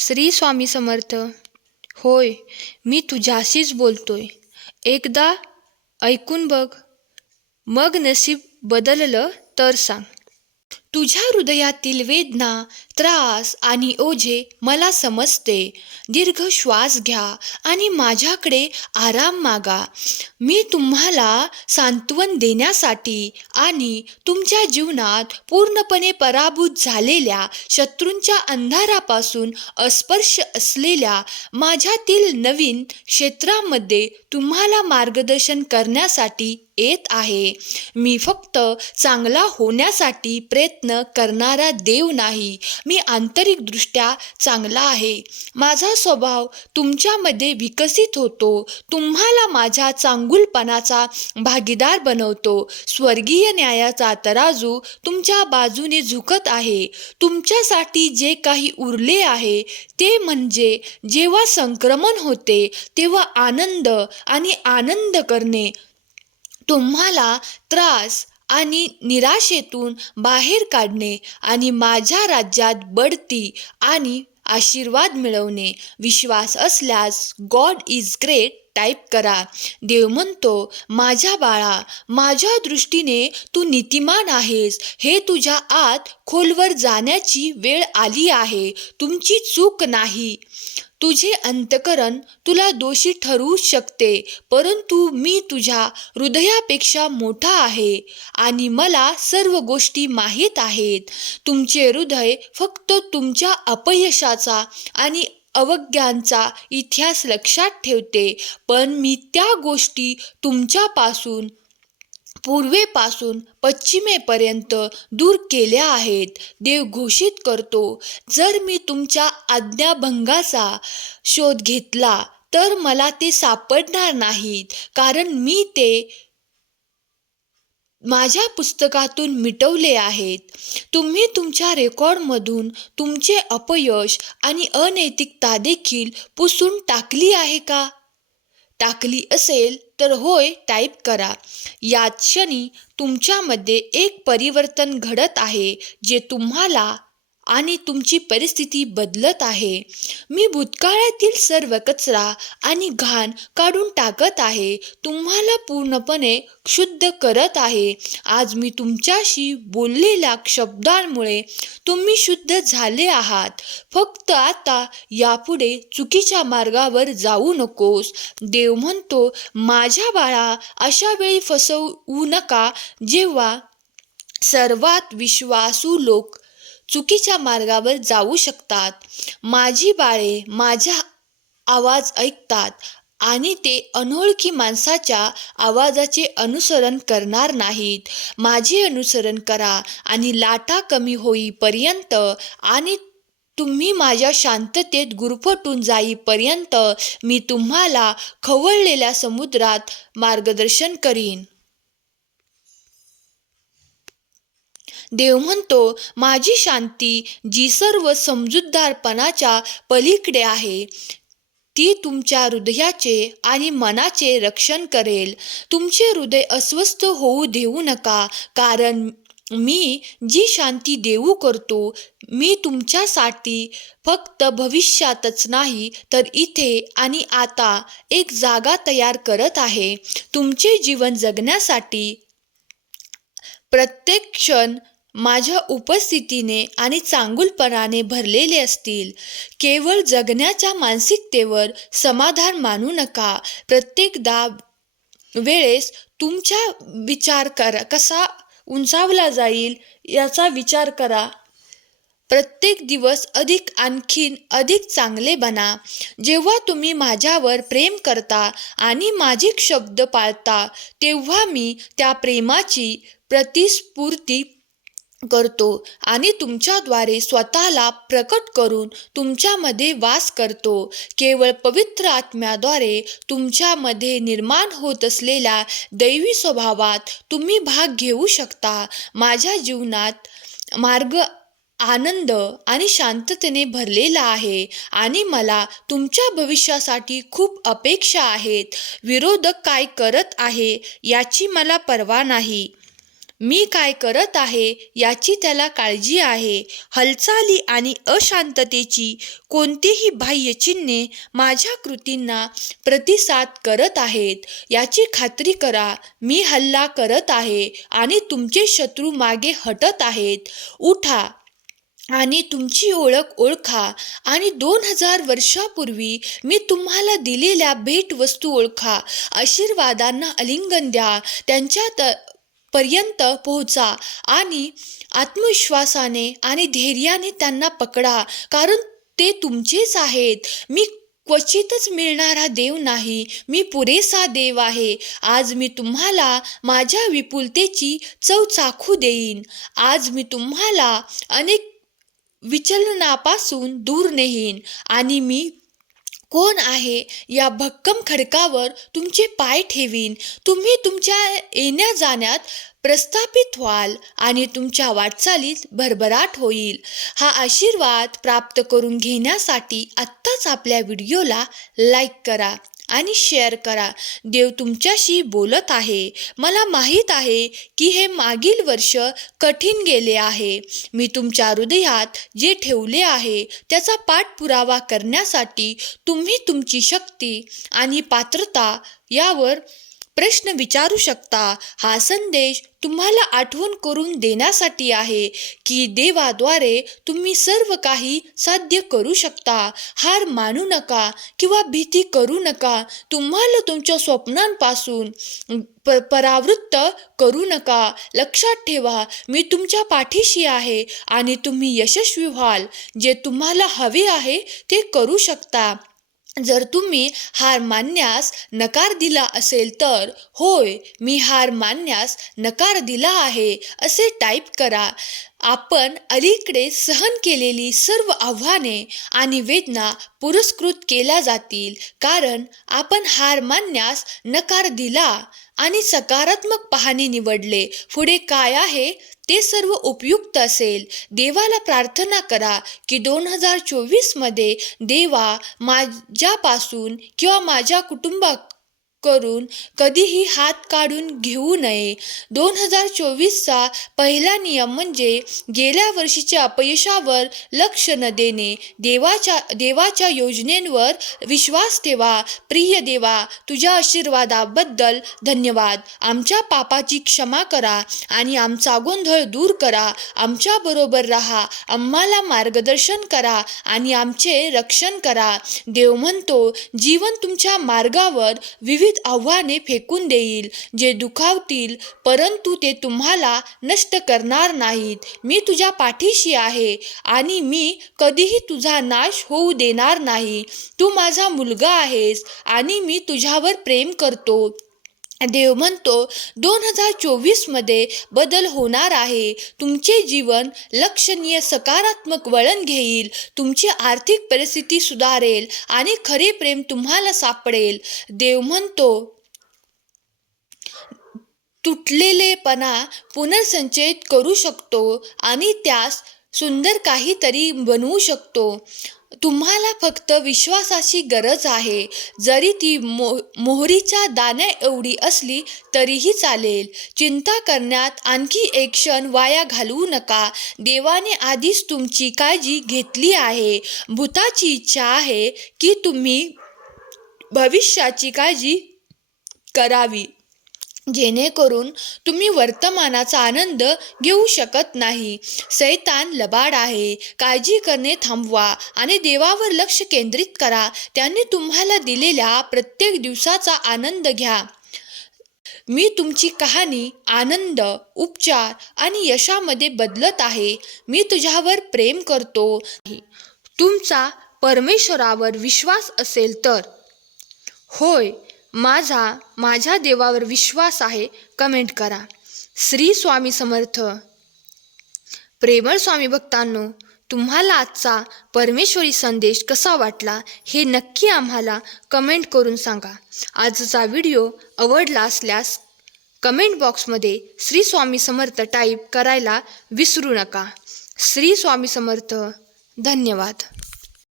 श्री स्वामी समर्थ होय मी तुझ्याशीच बोलतोय. एकदा ऐकून बघ. मग नशीब बदललं तर सांग. तुझ्या हृदयातील वेदना त्रास आणि ओझे मला समजते. दीर्घ श्वास घ्या आणि माझ्याकडे आराम मागा. मी तुम्हाला सांत्वन देण्यासाठी आणि तुमच्या जीवनात पूर्णपणे पराभूत झालेल्या शत्रूंच्या अंधारापासून अस्पर्श असलेल्या माझ्यातील नवीन क्षेत्रामध्ये तुम्हाला मार्गदर्शन करण्यासाठी येत आहे. मी फक्त चांगला होण्यासाठी प्रयत्न करणारा देव नाही. मी आंतरिकदृष्ट्या चांगला आहे. माझा स्वभाव तुमच्यामध्ये विकसित होतो. तुम्हाला माझ्या चांगुलपणाचा भागीदार बनवतो. स्वर्गीय न्यायाचा तराजू तुमच्या बाजूने झुकत आहे. तुमच्यासाठी जे काही उरले आहे ते म्हणजे जेव्हा संक्रमण होते तेव्हा आनंद आणि आनंद करणे. तुम्हाला त्रास आणि निराशेतून बाहेर काढणे आणि माझ्या राज्यात बढती आणि आशीर्वाद मिळवणे. विश्वास असल्यास गॉड इज ग्रेट टाईप करा. देव म्हणतो माझ्या बाळा माझ्या दृष्टीने तू नीतिमान आहेस. हे तुझ्या आत खोलवर जाण्याची वेळ आली आहे. तुमची चूक नाही. तुझे अंतकरण तुला दोषी ठरवू शकते परंतु मी तुझ्या हृदयापेक्षा मोठा आहे आणि मला सर्व गोष्टी माहीत आहेत. तुमचे हृदय फक्त तुमच्या अपयशाचा आणि अवज्ञांचा इतिहास लक्षात ठेवते. पण मी त्या गोष्टी तुमच्यापासून पूर्वेपासून पश्चिमेपर्यंत दूर केल्या आहेत. देव घोषित करतो जर मी तुमच्या आज्ञाभंगाचा शोध घेतला तर मला ते सापडणार नाहीत. कारण मी ते माझ्या पुस्तकातून मिटवले आहेत. तुम्ही तुमच्या रेकॉर्डमधून तुमचे अपयश आणि अनैतिकता देखील पुसून टाकली आहे का? टाकली असेल तर होय टाईप करा. याच क्षणी तुमच्यामध्ये एक परिवर्तन घडत आहे जे तुम्हाला आणि तुमची परिस्थिती बदलत आहे. मी भूतकाळातील सर्व कचरा आणि घाण काढून टाकत आहे. तुम्हाला पूर्णपणे शुद्ध करत आहे. आज मी तुमच्याशी बोललेल्या शब्दांमुळे तुम्ही शुद्ध झाले आहात. फक्त आता यापुढे चुकीच्या मार्गावर जाऊ नकोस. देव म्हणतो माझ्या बाळा अशा वेळी फसवू नका. जेव्हा सर्वात विश्वासू लोक चुकीच्या मार्गावर जाऊ शकतात. माझी बाळे माझा आवाज ऐकतात आणि ते अनोळखी माणसाच्या आवाजाचे अनुसरण करणार नाहीत. माझे अनुसरण करा आणि लाटा कमी होईपर्यंत आणि तुम्ही माझ्या शांततेत गुरफटून जाईपर्यंत मी तुम्हाला खवळलेल्या समुद्रात मार्गदर्शन करीन. देव म्हणतो माझी शांती जी सर्व समजूतदारपणाच्या पलीकडे आहे ती तुमच्या हृदयाचे आणि मनाचे रक्षण करेल. तुमचे हृदय अस्वस्थ होऊ देऊ नका कारण मी जी शांती देऊ करतो मी तुमच्यासाठी फक्त भविष्यातच नाही तर इथे आणि आता एक जागा तयार करत आहे. तुमचे जीवन जगण्यासाठी प्रत्येक क्षण माझ्या उपस्थितीने आणि चांगुलपणाने भरलेले असतील. केवळ जगण्याच्या मानसिकतेवर समाधान मानू नका. प्रत्येकदा वेळेस तुमचा विचार करा कसा उंचावला जाईल याचा विचार करा. प्रत्येक दिवस अधिक आणखीन अधिक चांगले बना. जेव्हा तुम्ही माझ्यावर प्रेम करता आणि माझे शब्द पाळता तेव्हा मी त्या प्रेमाची प्रतिस्फूर्ती करतो आणि तुमच्याद्वारे स्वतःला प्रकट करून तुमच्यामध्ये वास करतो. केवळ पवित्र आत्म्याद्वारे तुमच्यामध्ये निर्माण होत असलेल्या दैवी स्वभावात तुम्ही भाग घेऊ शकता. माझ्या जीवनात मार्ग आनंद आणि शांततेने भरलेला आहे आणि मला तुमच्या भविष्यासाठी खूप अपेक्षा आहेत. विरोधक काय करत आहे याची मला पर्वा नाही. मी काय करत आहे याची त्याला काळजी आहे. हालचाली आणि अशांततेची कोणतीही बाह्य चिन्हे माझ्या कृतींना प्रतिसाद करत आहेत. याची खात्री करा मी हल्ला करत आहे आणि तुमचे शत्रू मागे हटत आहेत. उठा आणि तुमची ओळख ओळखा आणि दोन हजार वर्षापूर्वी मी तुम्हाला दिलेल्या भेटवस्तू ओळखा. आशीर्वादांना आलिंगन द्या. त्यांच्या त पर्यंत पोहोचा आणि आत्मविश्वासाने आणि धैर्याने त्यांना पकडा कारण ते तुमचेच आहेत. मी क्वचितच मिळणारा देव नाही. मी पुरेसा देव आहे. आज मी तुम्हाला माझ्या विपुलतेची चव चाखू देईन. आज मी तुम्हाला अनेक विचलनापासून दूर नेईन. आणि मी कोण आहे या भक्कम खडकावर तुमचे पाय ठेवीन? तुम्ही तुमच्या येण्या जाण्यात प्रस्थापित व्हाल आणि तुमच्या वाटचालीत भरभराट होईल. हा आशीर्वाद प्राप्त करून घेण्यासाठी आत्ताच आपल्या व्हिडिओला लाईक करा. आणि शेअर करा. देव तुमच्याशी बोलत आहे. मला माहीत आहे की हे मागील वर्ष कठीण गेले आहे. मी तुमच्या हृदयात जे ठेवले आहे त्याचा पाठपुरावा करण्यासाठी तुम्ही तुमची शक्ती आणि पात्रता यावर प्रश्न विचारू शकता. हा संदेश तुम्हाला आठवण करून देण्यासाठी आहे की देवाद्वारे तुम्ही सर्व काही साध्य करू शकता. हार मानू नका किंवा भीती करू नका. तुम्हाला तुमच्या स्वप्नांपासून प परावृत्त करू नका. लक्षात ठेवा मी तुमच्या पाठीशी आहे आणि तुम्ही यशस्वी व्हाल. जे तुम्हाला हवे आहे ते करू शकता. जर तुम्ही हार मानण्यास नकार दिला असेल तर होय मी हार मानण्यास नकार दिला आहे असे टाईप करा. आपण अलीकडे सहन केलेली सर्व आव्हाने आणि वेदना पुरस्कृत केल्या जातील. कारण आपण हार मानण्यास नकार दिला आणि सकारात्मक पाहणे निवडले. पुढे काय आहे? ते सर्व उपयुक्त असेल. देवाला प्रार्थना करा की दोन हजार चोवीसमध्ये देवा माझ्यापासून किंवा माझ्या कुटुंबा करून कधीही हात काढून घेऊ नये. दोन हजार चोवीसचा पहिला नियम म्हणजे गेल्या वर्षीच्या अपयशावर लक्ष न देणे. देवाच्या देवाच्या योजनेंवर विश्वास ठेवा. प्रिय देवा तुझ्या आशीर्वादाबद्दल धन्यवाद. आमच्या पापाची क्षमा करा आणि आमचा गोंधळ दूर करा. आमच्याबरोबर राहा. आम्हाला मार्गदर्शन करा आणि आमचे रक्षण करा. देव म्हणतो जीवन तुमच्या मार्गावर विविध विविध आव्हाने फेकून देईल जे दुखावतील परंतु ते तुम्हाला नष्ट करणार नाहीत. मी तुझ्या पाठीशी आहे आणि मी कधीही तुझा नाश होऊ देणार नाही. तू माझा मुलगा आहेस आणि मी तुझ्यावर प्रेम करतो. देव म्हणतो दोन हजार चोवीसमध्ये बदल होणार आहे. तुमचे जीवन लक्षणीय सकारात्मक वळण घेईल. तुमची आर्थिक परिस्थिती सुधारेल आणि खरे प्रेम तुम्हाला सापडेल. देव म्हणतो तुटलेलेपणा पुनर्संचयित करू शकतो आणि त्यास सुंदर काहीतरी बनवू शकतो. तुम्हाला फक्त विश्वासाची गरज आहे. जरी ती मो मोहरीच्या दाण्या एवढी असली तरीही चालेल. चिंता करण्यात आणखी एक क्षण वाया घालवू नका. देवाने आधीच तुमची काळजी घेतली आहे. भूताची इच्छा आहे की तुम्ही भविष्याची काळजी करावी. जेणेकरून तुम्ही वर्तमानाचा आनंद घेऊ शकत नाही. सैतान लबाड आहे. काळजी करणे थांबवा आणि देवावर लक्ष केंद्रित करा. त्याने तुम्हाला दिलेल्या प्रत्येक दिवसाचा आनंद घ्या. मी तुमची कहाणी आनंद उपचार आणि यशामध्ये बदलत आहे. मी तुझ्यावर प्रेम करतो. तुमचा परमेश्वरावर विश्वास असेल तर. होय माझा माझ्या देवावर विश्वास आहे कमेंट करा. श्री स्वामी समर्थ. प्रेमळ स्वामी भक्तांनो तुम्हाला आजचा परमेश्वरी संदेश कसा वाटला हे नक्की आम्हाला कमेंट करून सांगा. आजचा व्हिडिओ आवडला असल्यास कमेंट बॉक्समध्ये श्री स्वामी समर्थ टाईप करायला विसरू नका. श्री स्वामी समर्थ धन्यवाद.